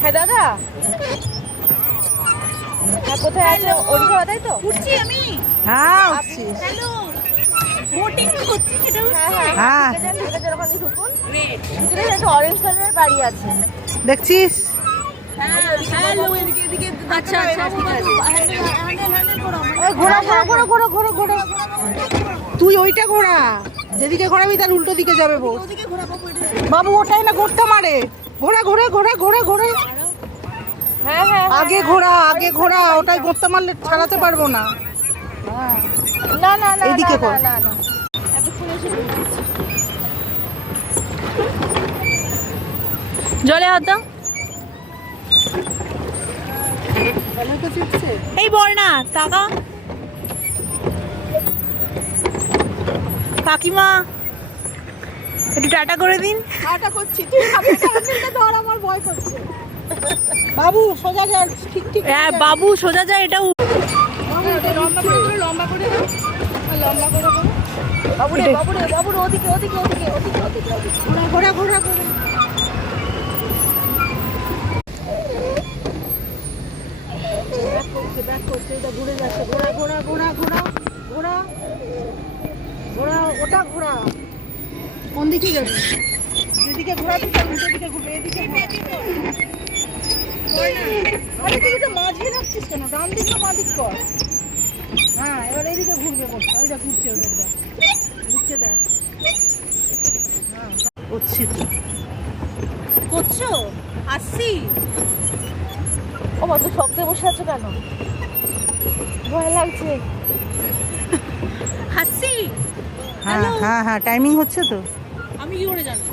হ্যাঁ দাদা, হ্যাঁ কোথায় আছে? ওড়িশা, তাই তো? উঠছি আমি। হ্যাঁ উঠছি। হ্যালো, বোটিং হচ্ছে সেটা হ্যাঁ হ্যাঁ হ্যাঁ। ঢুকে যান, ঢুকে যান, ওখানে ঢুকুন। ঢুকে যান, একটা অরেঞ্জ কালারের বাড়ি আছে। দেখছিস? হ্যালো, এদিকে এদিকে। আচ্ছা আচ্ছা, ঠিক আছে। হ্যান্ডেল করো। এই ঘোরা ঘোরা ঘোরা ঘোরা ঘোরা ঘোরা। তুই ওইটা ঘোরা, যেদিকে ঘোরাবি তার উল্টো দিকে যাবে বউ। ওদিকে ঘোরাবো। বাবু ওটাই না, ঘুরতে মারে। ঘোরা ঘোরা ঘোরা ঘোরা ঘোরা। হ্যাঁ হ্যাঁ আগে ঘোরা, আগে ঘোরা, ওটাই ঘুরতে মারলে ছাড়াতে পারবো না। না না না এইদিকে না কর। না না, এতক্ষণ এসে ঘুরছি। জলে হাত দাও। এই বর্ণা টাকা। কাকিমা একটু টাটা করে দিন। টাটা করছি, তুই হ্যান্ডেলটা ধর, আমার ভয় করছে। বাবু সোজা যা, ঠিক ঠিক। হ্যাঁ বাবু সোজা যায়, এটা লম্বা করে ধরে, লম্বা করে ধর। লম্বা করে ধর। বাবুরে বাবুরে বাবুরে, ওদিকে ওদিকে ওদিকে ওদিকে ওদিকে ওদিকে। ঘোরা ঘোরা ঘোরা। ব্যাক করছে, এটা ঘুরে যাচ্ছে। ঘোরা ঘোরা ঘোরা ঘোরা ঘোরা ঘোরা, ওটা ঘোরা। কোন দিকে যাবে? যেদিকে ঘোরাবি তার উল্টো দিকে ঘুরবে। এদিকে আরে তুই এটা মাঝে রাখছিস কেন? ডান দিক না বাঁ দিক কর। হ্যাঁ এবার এইদিকে ঘুরবে। ওইটা ঘুরছে, ওদের দেখ, ঘুরছে দেখ। হ্যাঁ করছি তো। করছো? আসছি। ও মা, তুই শক্ত বসে আছো কেন? ভয় লাগছে। হাসছি। হ্যাঁ হ্যাঁ হ্যাঁ, টাইমিং হচ্ছে তো। আমি কি করে জানবো?